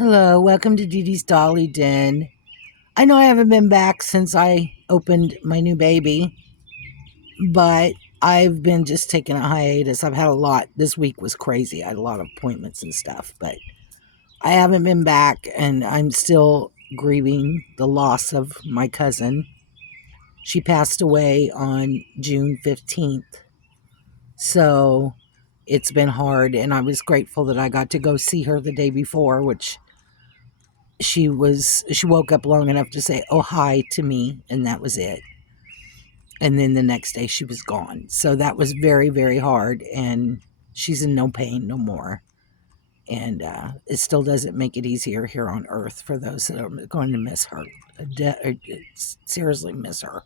Hello, welcome to Dee Dee's Dolly Den. I know I haven't been back since I opened my new baby, but I've been just taking a hiatus. I've had a lot. This week was crazy. I had a lot of appointments and stuff, but I haven't been back, and I'm still grieving the loss of my cousin. She passed away on June 15th. So it's been hard, and I was grateful that I got to go see her the day before, which she woke up long enough to say oh hi to me, and that was it. And then the next day she was gone, so that was very, very hard, and she's in no pain no more. And it still doesn't make it easier here on earth for those that are going to miss her. Seriously miss her.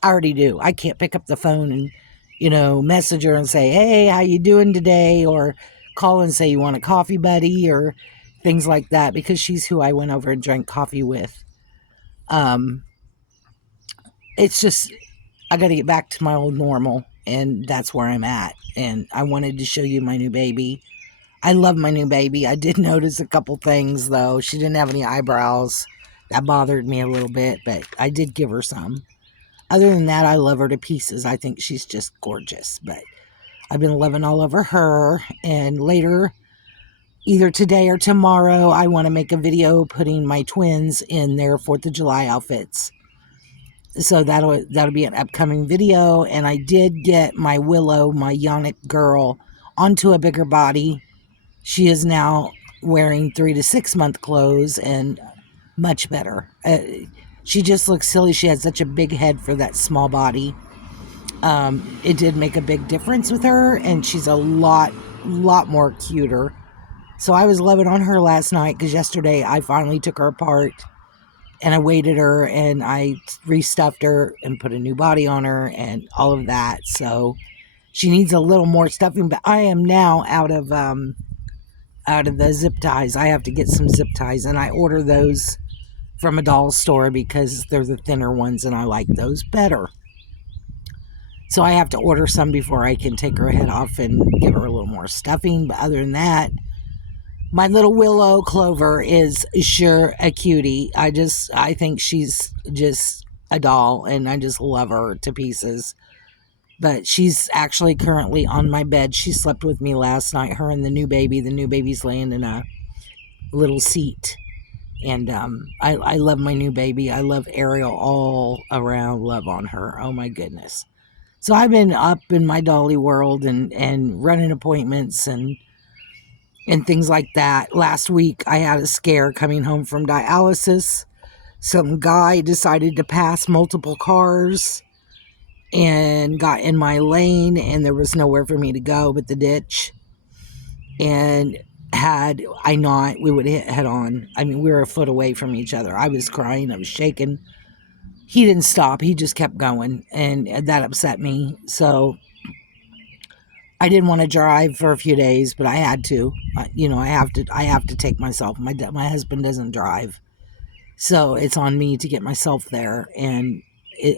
I already do. I can't pick up the phone and message her and say, hey, how you doing today, or call and say you want a coffee buddy or things like that, because she's who I went over and drank coffee with. It's just, I got to get back to my old normal, and that's where I'm at. And I wanted to show you my new baby. I love my new baby. I did notice a couple things, though. She didn't have any eyebrows. That bothered me a little bit, but I did give her some. Other than that, I love her to pieces. I think she's just gorgeous. But I've been loving all over her. And later, either today or tomorrow, I want to make a video putting my twins in their 4th of July outfits. So that'll be an upcoming video. And I did get my Willow, my Yannick girl, onto a bigger body. She is now wearing 3 to 6 month clothes and much better. She just looks silly. She had such a big head for that small body. It did make a big difference with her, and she's a lot more cuter. So I was loving on her last night, because yesterday I finally took her apart and I weighted her and I restuffed her and put a new body on her and all of that. So she needs a little more stuffing, but I am now out of the zip ties. I have to get some zip ties, and I order those from a doll store because they're the thinner ones and I like those better. So I have to order some before I can take her head off and give her a little more stuffing. But other than that, my little Willow Clover is sure a cutie. I think she's just a doll, and I just love her to pieces. But she's actually currently on my bed. She slept with me last night, her and the new baby. The new baby's laying in a little seat. And I love my new baby. I love Ariel all around. Love on her. Oh, my goodness. So I've been up in my dolly world and running appointments and things like that. Last week, I had a scare coming home from dialysis. Some guy decided to pass multiple cars and got in my lane, and there was nowhere for me to go but the ditch. And had I not, we would hit head on. I mean, we were a foot away from each other. I was crying. I was shaking. He didn't stop. He just kept going, and that upset me. So I didn't want to drive for a few days, but I had to. I have to take myself. My husband doesn't drive, so it's on me to get myself there. And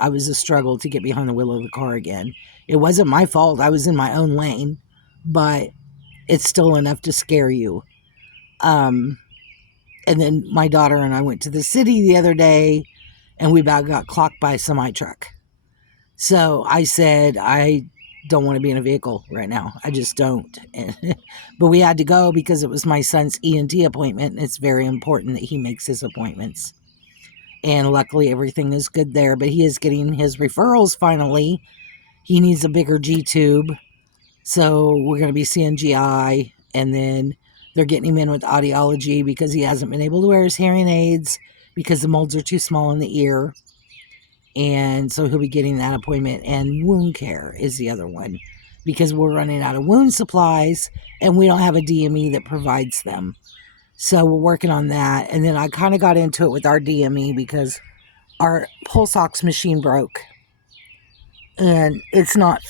I was a struggle to get behind the wheel of the car again. It wasn't my fault. I was in my own lane, but it's still enough to scare you. And then my daughter and I went to the city the other day, and we about got clocked by a semi truck. So I said, I don't want to be in a vehicle right now. I just don't. But we had to go because it was my son's ENT appointment, and it's very important that he makes his appointments. And luckily everything is good there, but he is getting his referrals finally. He needs a bigger G-tube. So we're going to be seeing GI, and then they're getting him in with audiology because he hasn't been able to wear his hearing aids because the molds are too small in the ear. And so he'll be getting that appointment. And wound care is the other one, because we're running out of wound supplies and we don't have a DME that provides them. So we're working on that. And then I kind of got into it with our DME because our pulse ox machine broke. And it's not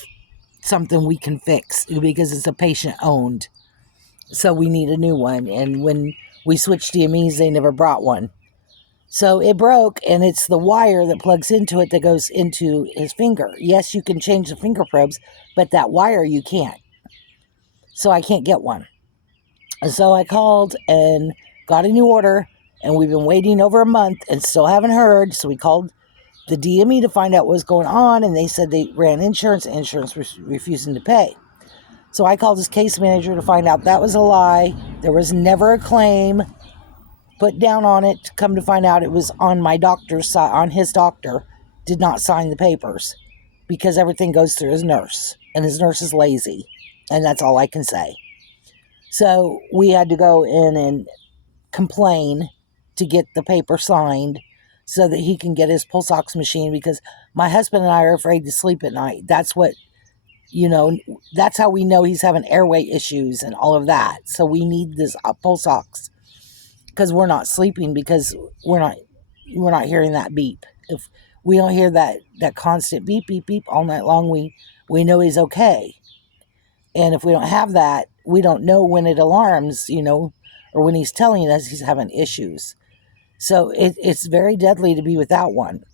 something we can fix because it's a patient owned. So we need a new one. And when we switched DMEs, they never brought one. So it broke, and it's the wire that plugs into it that goes into his finger. Yes, you can change the finger probes, but that wire you can't. So I can't get one. So I called and got a new order, and we've been waiting over a month and still haven't heard. So we called the DME to find out what was going on, and they said they ran insurance. Insurance was refusing to pay. So I called his case manager to find out that was a lie. There was never a claim put down on it. Come to find out, it was on my doctor's side, on his doctor, did not sign the papers because everything goes through his nurse, and his nurse is lazy, and that's all I can say. So we had to go in and complain to get the paper signed so that he can get his pulse ox machine, because my husband and I are afraid to sleep at night. That's what, that's how we know he's having airway issues and all of that. So we need this pulse ox because we're not sleeping, because we're not hearing that beep. If we don't hear that constant beep, beep, beep all night long, we know he's okay. And if we don't have that, we don't know when it alarms, or when he's telling us he's having issues. So it's very deadly to be without one.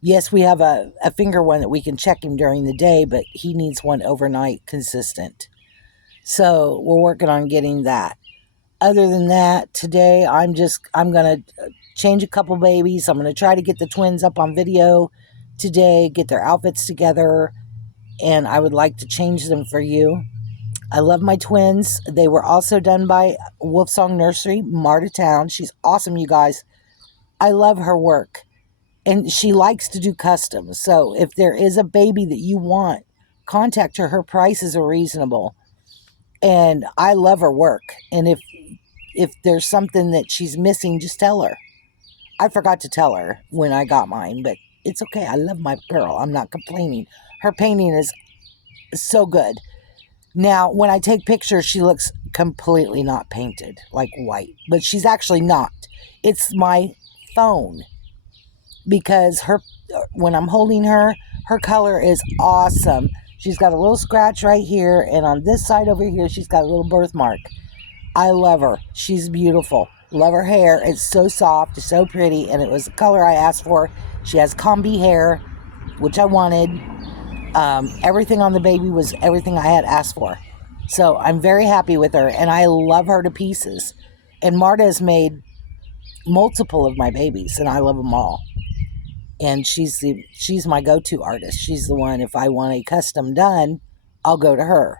Yes, we have a finger one that we can check him during the day, but he needs one overnight consistent. So we're working on getting that. Other than that, today I'm going to change a couple babies. I'm going to try to get the twins up on video today, get their outfits together, and I would like to change them for you. I love my twins. They were also done by Wolfsong Nursery, Marta Town. She's awesome, you guys. I love her work. And she likes to do customs. So if there is a baby that you want, contact her. Her prices are reasonable. And I love her work. And if there's something that she's missing, just tell her. I forgot to tell her when I got mine, but it's okay. I love my girl. I'm not complaining. Her painting is so good. Now, when I take pictures, she looks completely not painted, like white. But she's actually not. It's my phone. Because when I'm holding her, her color is awesome. She's got a little scratch right here, and on this side over here, she's got a little birthmark. I love her. She's beautiful. Love her hair. It's so soft. It's so pretty, and it was the color I asked for. She has combi hair, which I wanted. Everything on the baby was everything I had asked for. So I'm very happy with her, and I love her to pieces. And Marta has made multiple of my babies, and I love them all. And she's my go-to artist. She's the one, if I want a custom done, I'll go to her.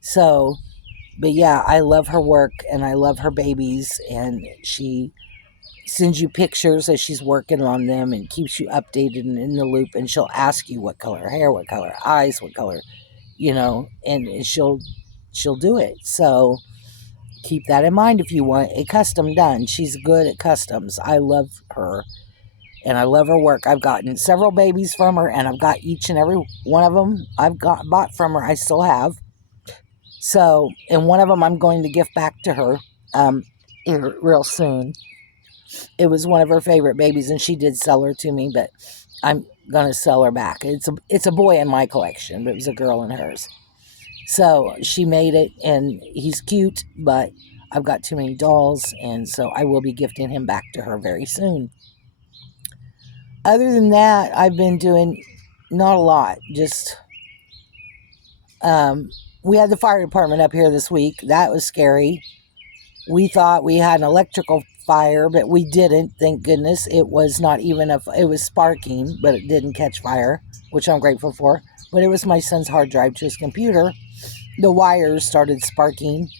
So, but yeah, I love her work, and I love her babies, and she sends you pictures as she's working on them and keeps you updated and in the loop, and she'll ask you what color hair, what color eyes, what color, and she'll do it. So keep that in mind if you want a custom done. She's good at customs. I love her. And I love her work. I've gotten several babies from her, and I've got each and every one of them bought from her. I still have. So, and one of them I'm going to gift back to her real soon. It was one of her favorite babies, and she did sell her to me, but I'm going to sell her back. It's a boy in my collection, but it was a girl in hers. So she made it, and he's cute, but I've got too many dolls, and so I will be gifting him back to her very soon. Other than that, I've been doing not a lot. Just, we had the fire department up here this week. That was scary. We thought we had an electrical fire, but we didn't, thank goodness. It was not even it was sparking, but it didn't catch fire, which I'm grateful for. But it was my son's hard drive to his computer. The wires started sparking,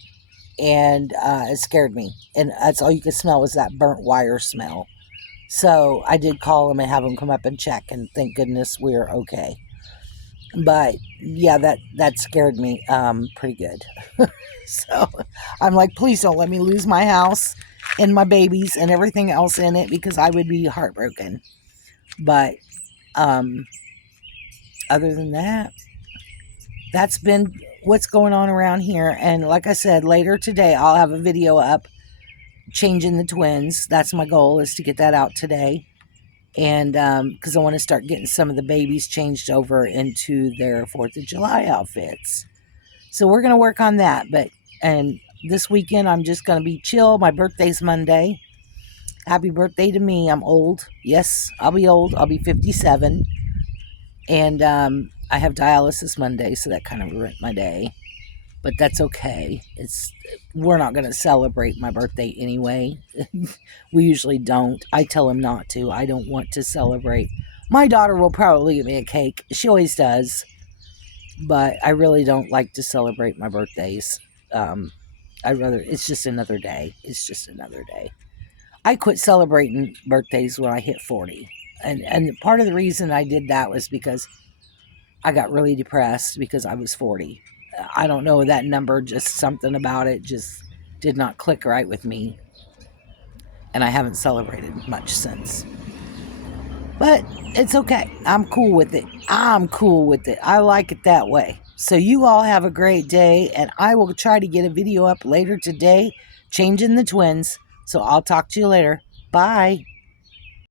and it scared me. And that's all you could smell was that burnt wire smell. So I did call them and have them come up and check, and thank goodness we're okay. But yeah, that scared me pretty good. So I'm like, please don't let me lose my house and my babies and everything else in it, because I would be heartbroken. But other than that, that's been what's going on around here. And like I said, later today I'll have a video up changing the twins. That's my goal, is to get that out today. And because I want to start getting some of the babies changed over into their 4th of July outfits. So we're going to work on that. And this weekend I'm just going to be chill. My birthday's Monday. Happy birthday to me. I'm old. Yes, I'll be old. I'll be 57. And I have dialysis Monday, so that kind of ruined my day. but that's okay. We're not going to celebrate my birthday anyway. We usually don't. I tell him not to. I don't want to celebrate. My daughter will probably get me a cake. She always does, but I really don't like to celebrate my birthdays. I'd rather, it's just another day. It's just another day. I quit celebrating birthdays when I hit 40. And part of the reason I did that was because I got really depressed because I was 40. I don't know, that number, just something about it just did not click right with me. And I haven't celebrated much since. But it's okay. I'm cool with it. I'm cool with it. I like it that way. So you all have a great day, and I will try to get a video up later today changing the twins. So I'll talk to you later. Bye.